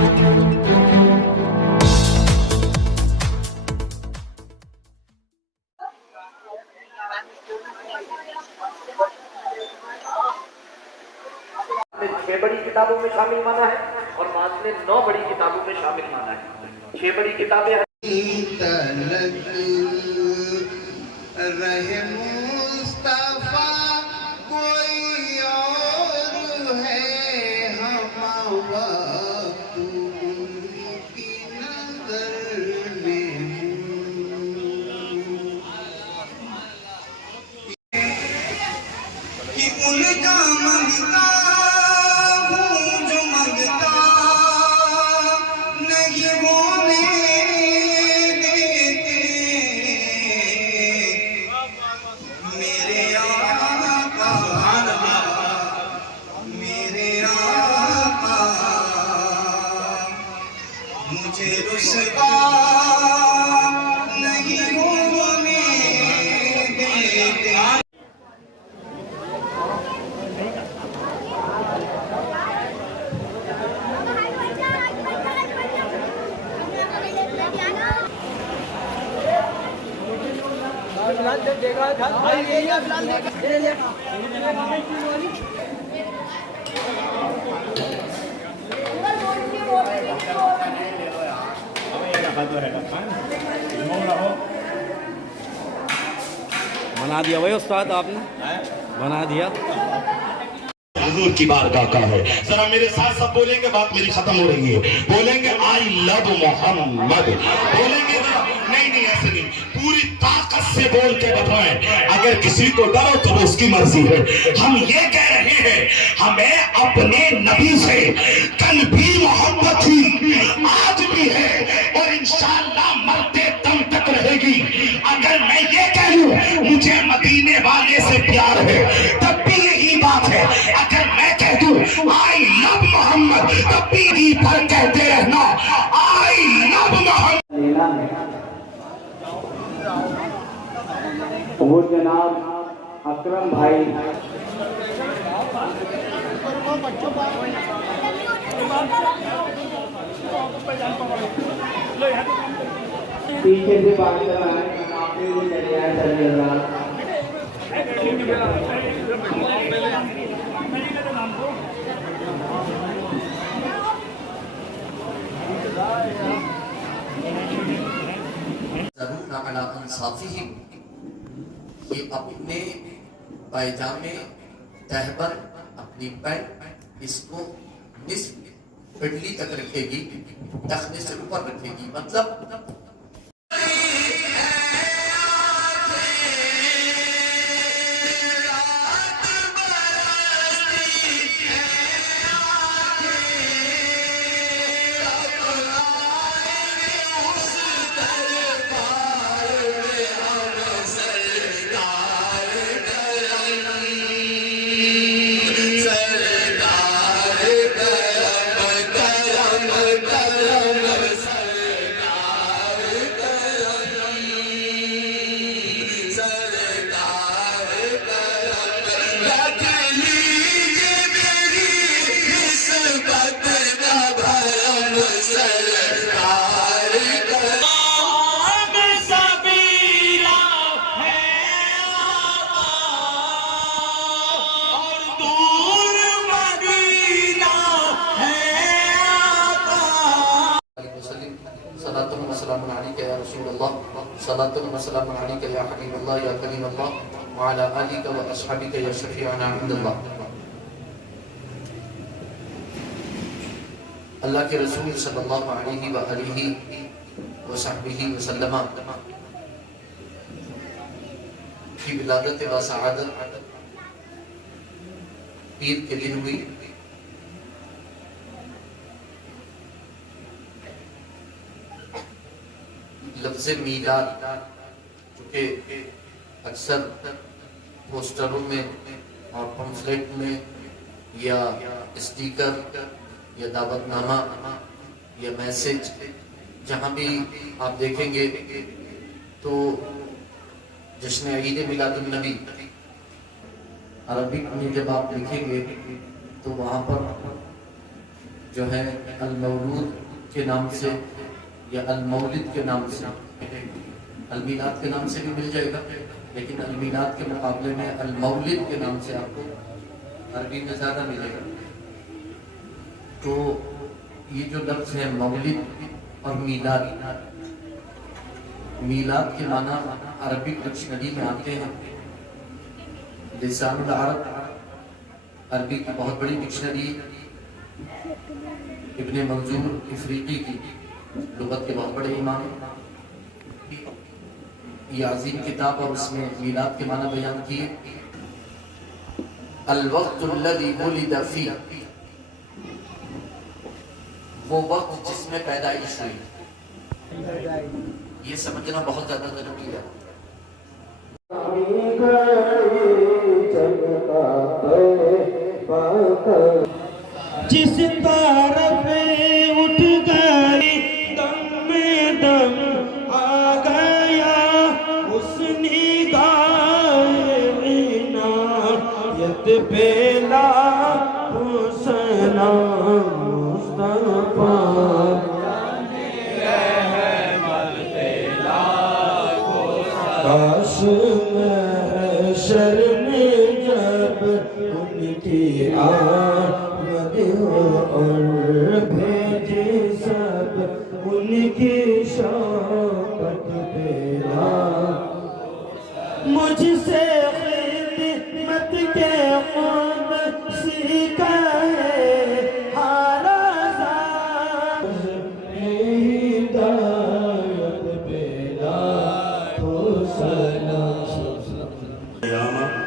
چھ بڑی کتابوں میں شامل مانا ہے اور بعض نے 9 بڑی کتابوں میں شامل مانا ہے. 6 بڑی کتابیں تلک رہے مصطفیٰ کوئی اور ہے ہم وقت ان کی نظر میں کہ ان کا منگتا ہوں جو منگتا نہیں ہونے دیتے میرے آقا میرے آقا مجھے رسوا نہیں ہونے دیتے. بنا دیا بھائی استاد آپ نے بنا دیا. حضور کی بارگاہ کا ہے. ذرا میرے ساتھ سب بولیں گے, بات میری ختم ہو رہی ہے. بولیں گے آئی لو محمد. بولیں گے نہیں ایسے نہیں, پوری طاقت سے بول کے بتائیں. اگر کسی کو ڈرو تو اس کی مرضی ہے. ہم یہ کہہ رہے ہیں ہمیں اپنے نبی سے کل بھی محبت تھی, آج بھی ہے اور انشاءاللہ مرتے دم تک رہے گی. اگر میں یہ کہہ لوں مجھے مدینے والے سے پیار ہے تب بھی یہی بات ہے. اگر میں کہہ دوں آئی لو محمد تب بھی یہی پر کہتے رہنا آئی لو محمد. وہ جناب اکرم بھائی پیچھے سے بات کر رہا ہے آپ نے بھی چلے آئے صلی اللہ. ضرور علی انصافہم, یہ اپنے پائجامے تہبر اپنی پینٹ اس کو نصف پڈلی تک رکھے گی, ٹخنے سے اوپر رکھے گی. مطلب السلام علیکم یا رسول اللہ, صلاۃ و سلام علیکم یا حبیب اللہ یا کلیم اللہ, وعلی آلک و اصحابک یا شفیعنا عند اللہ. اللہ کے رسول صلی اللہ علیہ وآلہ وصحبہ وسلم کی ولادت و سعادت پیر کے دن ہوئی. لفظ میلاد چونکہ اکثر پوسٹروں میں اور پمفلیٹ میں یا اسٹیکر یا دعوت نامہ یا میسج جہاں بھی آپ دیکھیں گے تو جشن عید میلاد النبی عربک میں جب آپ لکھیں گے تو وہاں پر جو ہے المولود کے نام سے یا المولد کے نام سے، المیلاد کے نام سے بھی مل جائے گا، لیکن المیلاد کے مقابلے میں المولد کے نام سے آپ کو عربی میں زیادہ ملے گا۔ تو یہ جو لفظ ہے مولد اور میلاد، میلاد کے معنی عربی ڈکشنری میں آتے ہیں۔ لسان العرب عربی کی بہت بڑی ڈکشنری، ابن منظور افریقی کی لغت کے بہت بڑے امام، یہ عظیم کتاب، اور اس میں میلاد کے معنی بیان کیے۔ الوقت الذی ولد فیہ، وہ وقت جس میں پیدائش ہوئی، یہ سمجھنا بہت زیادہ ضروری ہے۔ جس طرف اٹھ گئی دم میں دم آ گیا، اس نگاہ عنایت پہ لاکھوں سلام مصطفیٰ۔ کاش محشر میں جب ان کی آمد ہو اور بھیجے سب ان کی شوقت پہ مجھ سے خدمت کے خود سیکھا ہے ہر آزاد ہدایت پیدا ہو سلام۔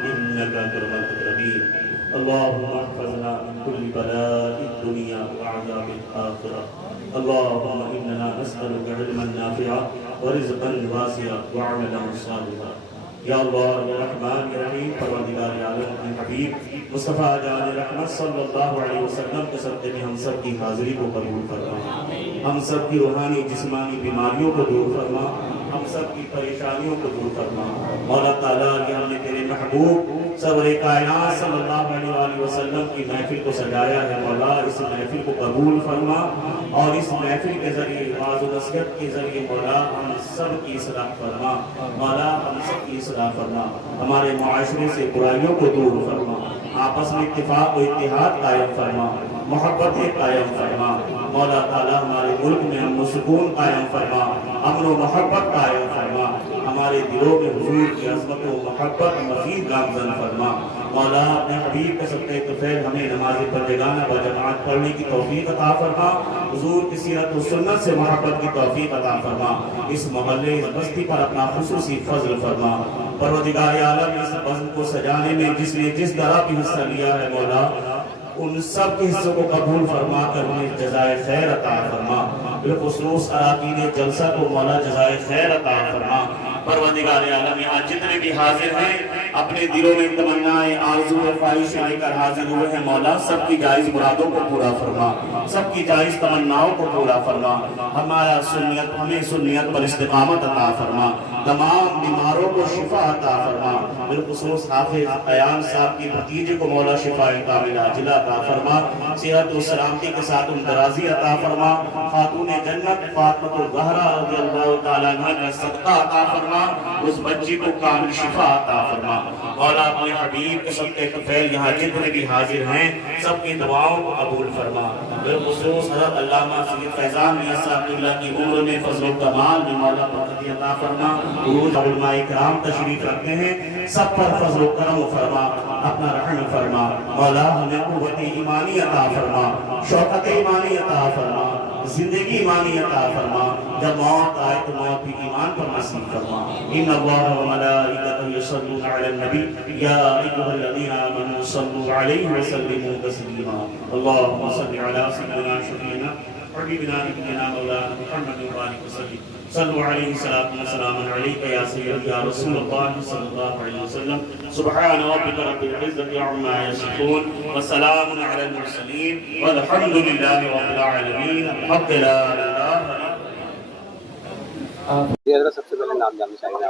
إنك كرمت كريم اللهم احفظنا من كل بلاء الدنيا وعذاب الآخرة اللهم إننا نسألك علما نافعا ورزقا واسعا وعملا صالحا۔ یا اللہ یا رحمان یا رحیم، پروردگار عالم اپنے حبیب مصطفیٰ جان رحمت صلی اللہ علیہ وسلم کے صدقے میں ہم سب کی حاضری کو قبول فرما، ہم سب کی روحانی جسمانی بیماریوں کو دور فرما، ہم سب کی پریشانیوں کو دور فرما۔ مولا تعالیٰ یہ ہم نے تیرے محبوب سرور کائنات صلی اللہ علیہ وآلہ وسلم کی محفل کو سجایا ہے، مولا اس محفل کو قبول فرما، اور اس محفل کے ذریعے واعظ و نصیحت کے ذریعے مولا ہم سب کی اصلاح فرما، مولا ہم سب کی اصلاح فرما، ہمارے معاشرے سے برائیوں کو دور فرما، آپس میں اتفاق و اتحاد قائم فرما، محبت قائم فرما، مولا تعالیٰ ہمارے ملک میں امن و سکون قائم فرما، امن و محبت قائم فرما، ہمارے دلوں میں حضور کی عظمت و محبت مزید گامزن فرما، مولا اپنے حبیب کے صدقے طفیل ہمیں نماز پرجگانہ و جماعت پڑھنے کی توفیق عطا فرما، حضور کی سیرت و سنت سے محبت کی توفیق عطا فرما، اس محلے اس بستی پر اپنا خصوصی فضل فرما۔ پروردگار عالم اس بزم کو سجانے میں جس نے جس طرح بھی حصہ لیا ہے مولا ان سب کے حصوں کو قبول فرما کر انہیں جزائے خیر عطا فرما، بالخصوص اراکین جلسہ کو مولا جزائے خیر عطا فرما۔ پروردگار عالم یہاں جتنے بھی حاضر ہیں اپنے دلوں میں تمنائیں آرزو و خواہش لے کر حاضر ہوئے ہیں مولا، سب کی جائز مرادوں کو پورا فرما، سب کی جائز تمناؤں کو پورا فرما، ہمیں سنیت پر استقامت عطا فرما، تمام بیماروں کو شفا عطا فرما، بالخصوص حافظ ایان صاحب کی بھتیجے کو مولا شفا کاملہ عاجلہ عطا فرما، صحت و سلامتی کے ساتھ اندرازی عطا فرما، خاتون جنت فاطمہ الزہرا رضی اللہ تعالیٰ عنہ کا صدقہ عطا فرما، اس بچی کو کامل شفا عطا فرما۔ مولا اپنے حبیب کے صدقے طفیل یہاں جتنے بھی حاضر ہیں سب کی دعاؤں کو قبول فرما، بالخصوص حضرت علامہ سید فیضان میاں صاحب اللہ کی عمر میں فضل و کمال میں مولا برکت عطا فرما، روز علماء کرام تشریف رکھتے ہیں سب پر فضل و کرم فرما، اپنا رحم فرما، مولا ہمیں قوت ایمانی عطا فرما، شوکت ایمانی عطا فرما، زندگی ایمانی عطا فرما، جب موت آئے تو موت بھی ایمان پر نصیب فرما۔ ان اللہ و ملائکتہ یصلون علی النبی یا ایھا الذین آمنوا صلوا علیہ وسلموا تسلیما، اللهم صل علی سیدنا شفیعنا حبیبنا نبینا مولانا محمد وآلہ وسلم، صلوا علیہ الصلاۃ والسلام علیک یا سیدی یا رسول اللہ صلی اللہ علیہ وسلم، سبحان ربک رب العزۃ عما یصفون وسلام علی المرسلین والحمد للہ رب العالمین، الحمد للہ۔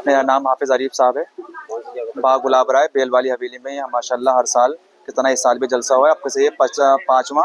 میرا نام حافظ عریف صاحب ہے، باغ گلاب رائے بیل والی حویلی میں، ماشاء اللہ ہر سال کتنا اس سال بھی جلسہ ہوا ہے، اب سے یہ 5واں